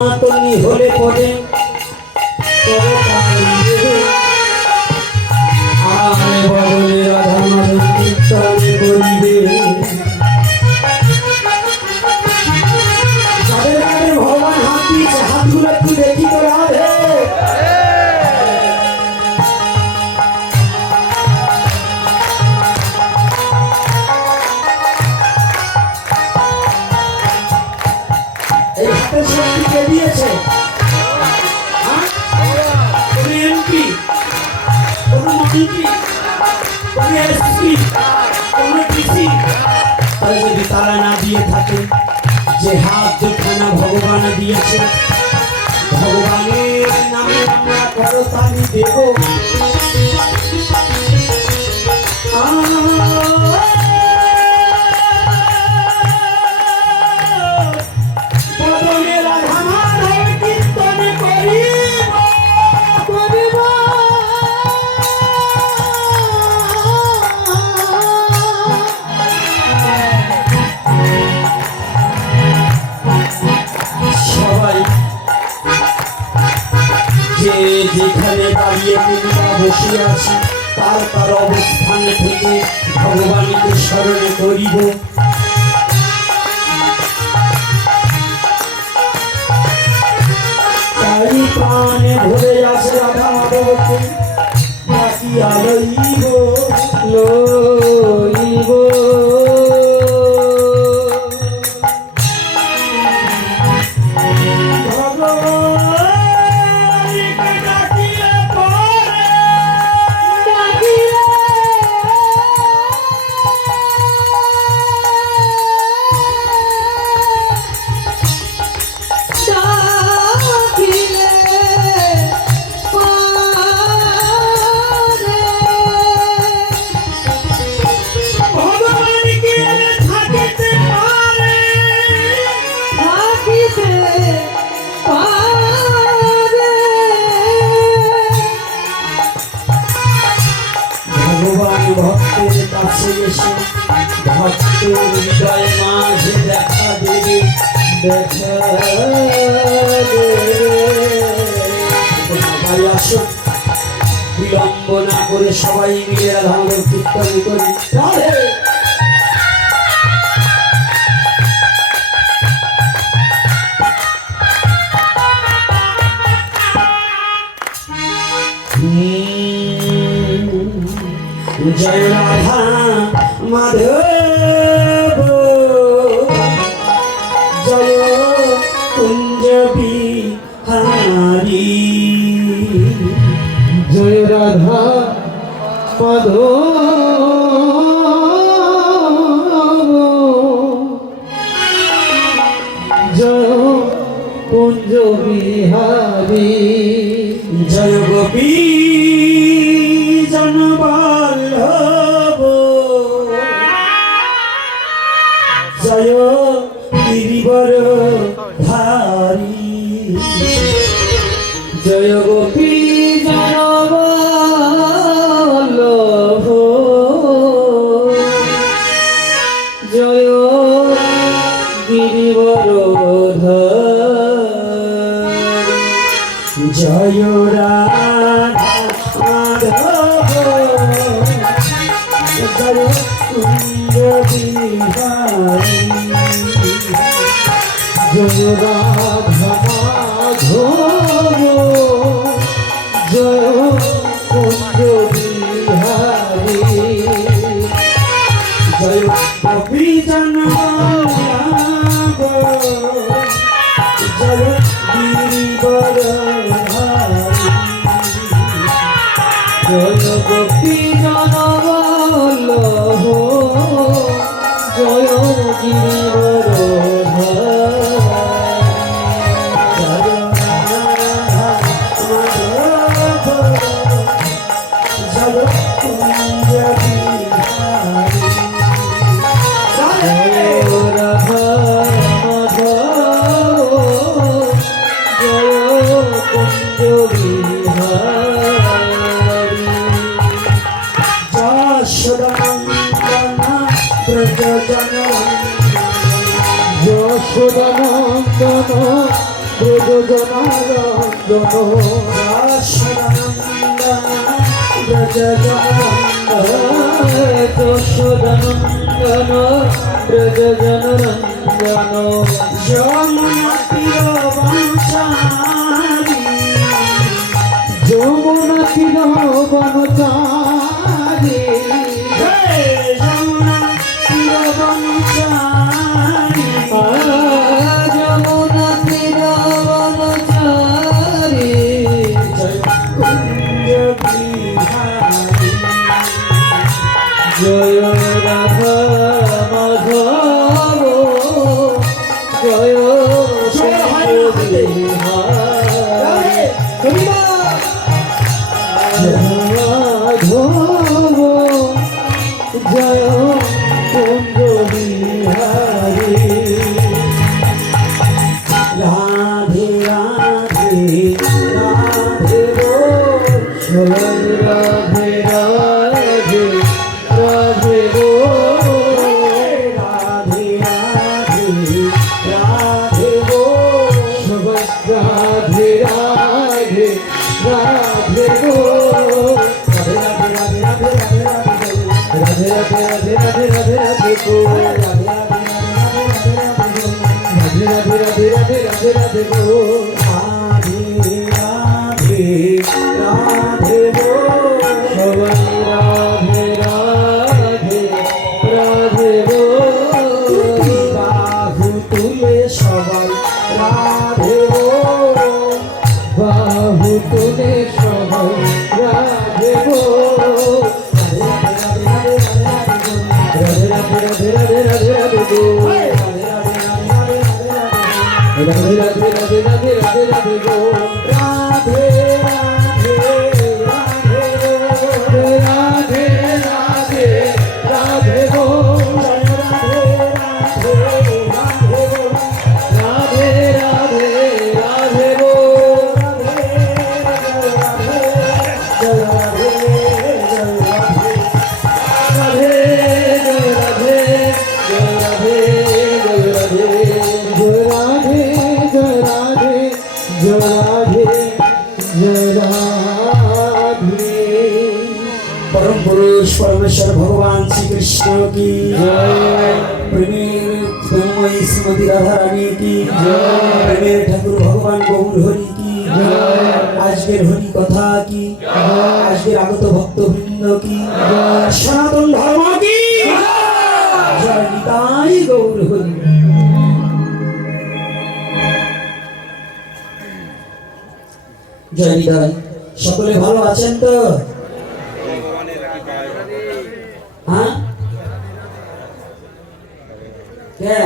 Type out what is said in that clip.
তুমি হলে পরে আমি বদলে রাধা মাধব কীর্তনে করিবে তাদের কাছে ভগবান হাত দিয়েছে, হাতগুলো একটু দেখি তো রাধে। এই হাতের শক্তি কে দিয়েছে? এমপি, কোনো মন্ত্রী, কোনো এসপি, কোনো ডিসি, তারা যদি তারা না দিয়ে থাকে, যে হাত দুখানা ভগবান দিয়েছে, ভগবানের নামে আমরা করতালি দেব। যেখানে দাঁড়িয়ে কিংবা বসে আছি তার তার অবস্থান থেকে ভগবানকে স্মরণ করিব। তাই প্রাণে ভরে আছে রাধা মাধবকে ডাকিয়া লইব লইব। ভক্তের কাছে এসে ভক্তের হৃদয় মাঝে দেখা দেবে, দেখা সবাই আসো, বিলম্ব না করে সবাই মিলে রাধা মাধব কীর্তন করি। রাধে জয় রাধা মাধব জয় কুঞ্জ বিহারী, জয় রাধা মাধব জয় কুঞ্জ বিহারী, জয় গোপী জনবল্লভ জয় গিরিবর ধারী, জয় গোপী জনবল্লভ জয় গিরিবর ধারী, জয় রাধা মাধব জয় কুঞ্জ বিহারী, জয় রাধা মাধব জয় কুঞ্জ বিহারী, জয় গোপী জনবল্লভ জয় গিরিবর ধারী, জয় গোপী জনবল্লভ জয় গিরিবর ধারী, জয় কুঞ্জ বিহারী, জয় রাধা মাধব জয় কুঞ্জ বিহারী। জনারঞ্জন যশোদানন্দন ব্রজ জনরঞ্জন যমুনা তীর বনচারী যমুনা তীর বনচারী যমুনা তীর বনচারী যমুনা তীর বনচারী কুঞ্জ বিহারী জয় রাধা মাধব জয় জয় কুঞ্জ বিহারী রাধে রাধে রাধে বল রাধে রাধে রাধে বল রাধে রাধে রাধে বল রাধে রাধে রাধে বল রাধে রাধে রাধে রাধে রাধে রাধে রাধে রাধে রাধে রাধে বল রাধে রাধে রাধে রাধে রাধে রাধে বল রাধে রাধে বল সবাই রাধে রাধে রাধে বল বাহু তুলে সবাই রাধে বল বাহু তুলে সবাই রাধে বল রাধে রাধে রাধে রাধে রাধে রাধে বল রাধে রাধে রাধে রাধে রাধে রাধে বল রাধে রাধে রাধে রাধে রাধে রাধে বল রাধে রাধে রাধে বল রাধে রাধে জয় রাধে জয় রাধে জয় রাধে জয় রাধে জয় রাধে জয় রাধে परम पुरुष परमेश्वर भगवान श्री कृष्ण की जय प्रेमेर प्रेममयी श्रीमती राधा रानी की प्रेमेर ठाकुर भगवान गौर हरि की आजकेर हरि कथा की आजकेर आगत भक्तवृंद की सनातन धर्म की जय निताई गौर हरि जय निताई সকলে ভালো আছেন তো हाँ क्या